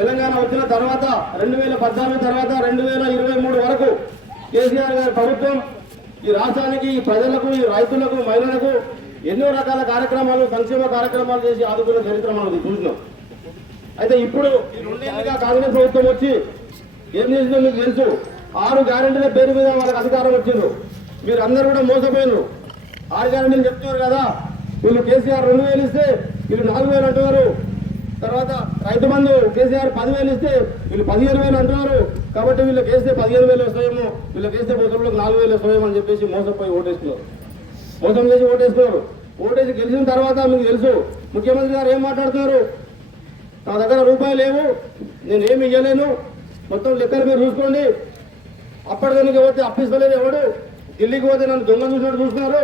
తెలంగాణ వచ్చిన తర్వాత రెండు వేల పద్నాలుగు తర్వాత రెండు వేల ఇరవై మూడు వరకు కేసీఆర్ గారి ప్రభుత్వం ఈ రాష్ట్రానికి ఈ ప్రజలకు ఈ రైతులకు మహిళలకు ఎన్నో రకాల కార్యక్రమాలు సంక్షేమ కార్యక్రమాలు చేసి ఆదుకున్న చరిత్ర మనది చూసినాం. అయితే ఇప్పుడు ఈ రెండేళ్ళుగా కాంగ్రెస్ ప్రభుత్వం వచ్చి ఏం చేసిందో మీకు తెలుసు. ఆరు గ్యారెంటీల పేరు మీద వాళ్ళకి అధికారం వచ్చింది మీరు అందరూ కూడా మోసపోయినారు ఆరు గ్యారెంటీలు చెప్తున్నారు కదా. వీళ్ళు కేసీఆర్ రెండు వేలు ఇస్తే వీళ్ళు నాలుగు వేలు అంటున్నారు. తర్వాత రైతు బంధు కేసీఆర్ పదివేలు ఇస్తే వీళ్ళు పదిహేను వేలు అంటున్నారు. కాబట్టి వీళ్ళకి వేస్తే పదిహేను వేలు వస్తాయేమో వీళ్ళకి వేస్తే పోతులకు నాలుగు వేలు వస్తాయేమో అని చెప్పేసి మోసపోయి ఓటేస్తున్నారు. మోసం చేసి ఓటేస్తున్నారు. ఓటేసి గెలిచిన తర్వాత మీకు తెలుసు ముఖ్యమంత్రి గారు ఏం మాట్లాడుతున్నారు? నా దగ్గర రూపాయలు లేవు నేను ఏమి ఇవ్వలేను మొత్తం లెక్కలు మీరు చూసుకోండి. అప్పటిదానికి పోతే అప్పిస్తలేదు ఎవడు. ఢిల్లీకి పోతే నన్ను దొంగ చూసినట్టు చూస్తున్నారు.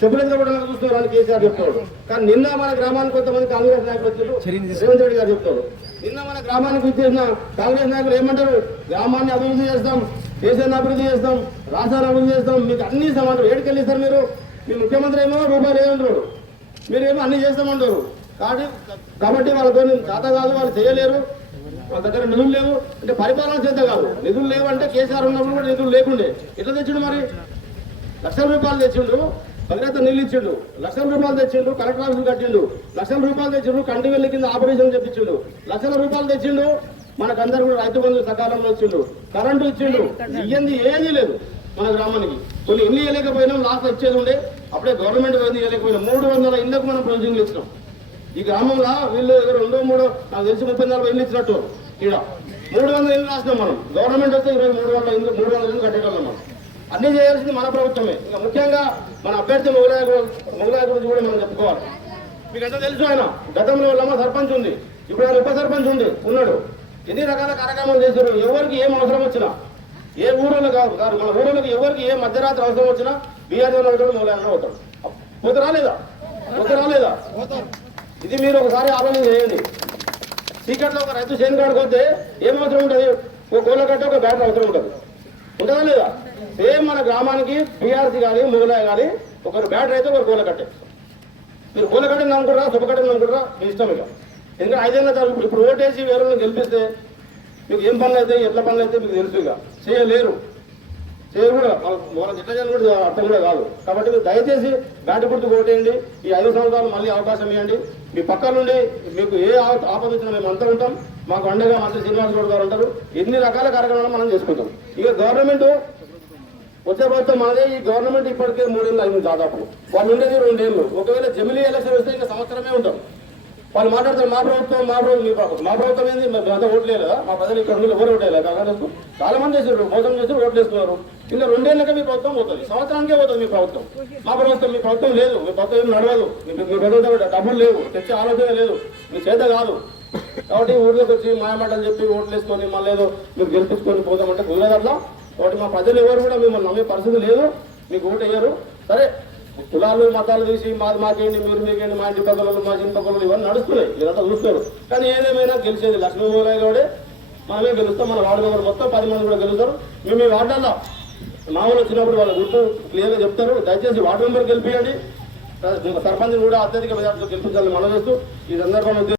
చెప్పులేదు కూడా చూస్తున్నారు అని కేసీఆర్ చెప్తాడు కానీ నిన్న మన గ్రామానికి కొంతమంది కాంగ్రెస్ నాయకులు వచ్చారు రేవంత్ రెడ్డి గారు చెప్తాడు నిన్న మన గ్రామానికి వచ్చేసిన కాంగ్రెస్ నాయకులు ఏమంటారు? గ్రామాన్ని అభివృద్ధి చేస్తాం దేశాన్ని అభివృద్ధి చేస్తాం రాష్ట్రాన్ని అభివృద్ధి చేస్తాం. మీకు అన్ని సమానం ఏడుకెళ్ళి ఇస్తారు మీరు. మీ ముఖ్యమంత్రి ఏమో రూపాయలు ఏమంటారు మీరేమో అన్ని చేస్తామంటారు. కాబట్టి కాబట్టి వాళ్ళతో చేత కాదు వాళ్ళు చేయలేరు. వాళ్ళ దగ్గర నిధులు లేవు. అంటే పరిపాలన చేత కాదు. నిధులు లేవు అంటే కేసీఆర్ ఉన్నప్పుడు కూడా నిధులు లేకుండే. ఎట్లా తెచ్చిండు మరి? లక్షల రూపాయలు తెచ్చిండు. భద్రత నిలిచిండు. లక్షల రూపాయలు తెచ్చిండు కలెక్టర్ ఆఫీస్ కట్టిండు. లక్షల రూపాయలు తెచ్చిండు కంటి వెళ్ళి కింద ఆపరేషన్ చెప్పించిండు లక్షల రూపాయలు తెచ్చిండు మనకందరూ కూడా రైతు బంధు సకాలంలో వచ్చిండు. కరెంటు ఇచ్చిండు. ఇయ్యంది ఏమీ లేదు మన గ్రామానికి. కొన్ని ఇల్లు ఇవ్వలేకపోయినాం లాస్ట్ వచ్చేది ఉండే. అప్పుడే గవర్నమెంట్ పోయింది ఇవ్వలేకపోయినాం మూడు వందల ఇళ్ళకు మనం ప్రొసీజింగ్లు ఇచ్చినాం. ఈ గ్రామంలో వీళ్ళు దగ్గర రెండో మూడో నాకు తెలిసి ముప్పై నలభై ఇల్లు ఇచ్చినట్టు. ఈడ మూడు వందల ఇల్లు రాసినాం మనం. గవర్నమెంట్ వస్తే ఇరవై మూడు వందల ఇల్లు మూడు వందల ఇల్లు కట్టేటోళ్ళం మనం. అన్ని చేయాల్సింది మన ప్రభుత్వమే. ఇంకా ముఖ్యంగా మన అభ్యర్థి మొగలాయ మొగలాయ గురించి కూడా మనం చెప్పుకోవాలి. మీకు ఎంత తెలుసు ఆయన? గతంలో లమ్మ సర్పంచ్ ఉంది. ఇప్పుడు ఆయన ఉప సర్పంచ్ ఉంది. ఉన్నాడు. ఎన్ని రకాల కార్యక్రమాలు చేశారు? ఎవరికి ఏం అవసరం వచ్చినా. ఏ ఊరిలో కాదు కాదు మన ఊరిలోకి ఎవరికి ఏ మధ్యరాత్రి అవసరం వచ్చినా బీఆర్ అవుతాడు మొగలాయన అవుతాడు పోతే రాలేదా? పోతే రాలేదా? ఇది మీరు ఒకసారి ఆలోచన చేయండి. సీక్రెట్లో ఒక రైతు చేను వస్తే ఏం అవసరం ఉంటుంది? ఒక కోళ్ళ కట్ట ఒక బ్యాటరీ అవసరం ఉంటుంది. ఉంటుందా లేదా సేమ్ మన గ్రామానికి బీఆర్సీ కానీ మొగలాయ కానీ ఒకరు బ్యాటరీ అయితే ఒకరు కోళ్ళ కట్టే. మీరు కోళ్ళ కట్టని నమ్ముకుంటారా శుభకట్టని అనుకుంటారా మీ ఇష్టం ఇక. ఎందుకంటే ఐదేళ్ళ తర్వాత ఇప్పుడు ఇప్పుడు ఓటేసి వేరే వాళ్ళని గెలిపిస్తే మీకు ఏం పనులు అయితే ఎట్ల పనులు అయితే మీకు తెలుసు ఇక. చేయలేరు. చేయరు కూడా మన ఎట్లా కూడా అర్థం కూడా కాదు. కాబట్టి మీరు దయచేసి బ్యాట్ గుర్తు ఓటేయండి. ఈ ఐదు సంవత్సరాలు మళ్ళీ అవకాశం ఇవ్వండి. మీ పక్క నుండి మీకు ఏ ఆపద వచ్చినా మేము అంతా ఉంటాం. మాకు అండగా మంత్రి శ్రీనివాస్ గౌడ్ గారు ఉంటారు. ఎన్ని రకాల కార్యక్రమాలు మనం చేసుకుంటాం. ఇక గవర్నమెంట్ వచ్చే ప్రభుత్వం మాదే ఈ గవర్నమెంట్ ఇప్పటికే మూడేళ్ళు అయింది దాదాపు. వాళ్ళు ఉండేది రెండేళ్ళు ఒకవేళ జమిలీ ఎలక్షన్ వస్తే ఇంకా సంవత్సరమే ఉంటాం. వాళ్ళు మాట్లాడతారు మా ప్రభుత్వం మా ప్రభుత్వం మీ ప్రభుత్వం మా ప్రభుత్వం ఏంది అంతా ఓట్లు లేదా మా ప్రజలు ఇక్కడ ఉండి ఎవరు ఓట్లేదు కాంగ్రెస్ చాలా మంది చేశారు మోసం చేసి ఓట్లు వేస్తున్నారు. ఇంకా రెండేళ్ళకే మీ ప్రభుత్వం పోతుంది సంవత్సరానికే పోతుంది మీ ప్రభుత్వం. మా ప్రభుత్వం మీ ప్రభుత్వం లేదు మీ ప్రభుత్వం ఏం నడవదు. మీ మీ ప్రభుత్వం డబ్బులు లేవు తెచ్చే ఆలోచన లేదు మీ చేత కాదు. కాబట్టి ఊర్లోకి వచ్చి మాయమాటలు చెప్పి ఓట్లు వేసుకొని మళ్ళీ ఏదో మీరు గెలిపించుకొని పోదామంటే కుదరదు అట్లా. కాబట్టి మా ప్రజలు ఎవరు కూడా మిమ్మల్ని నమ్మే పరిస్థితి లేదు మీకు ఓటు వేయరు. సరే కులాలు మతాలు తీసి మాది మాకేంటి మీరు మీకేంటి మా ఇంటి పక్కలు మా ఇంటి పక్కలు ఇవన్నీ నడుస్తున్నాయి. ఇదంతా చూస్తారు. కానీ ఏదేమైనా గెలిచేది లక్ష్మీమూలయ్య గౌడే. మనమే గెలుస్తాం మన వార్డు మెంబర్ మొత్తం పది మంది కూడా గెలుస్తారు. మేము మీ వార్డల్లో మామూలు వచ్చినప్పుడు వాళ్ళ గుర్తు క్లియర్గా చెప్తారు. దయచేసి వార్డు మెంబర్ గెలిపియండి. సర్పంచ్ కూడా అత్యధిక మెజార్టీతో గెలిపించాలని మనం చేస్తూ ఈ సందర్భంలో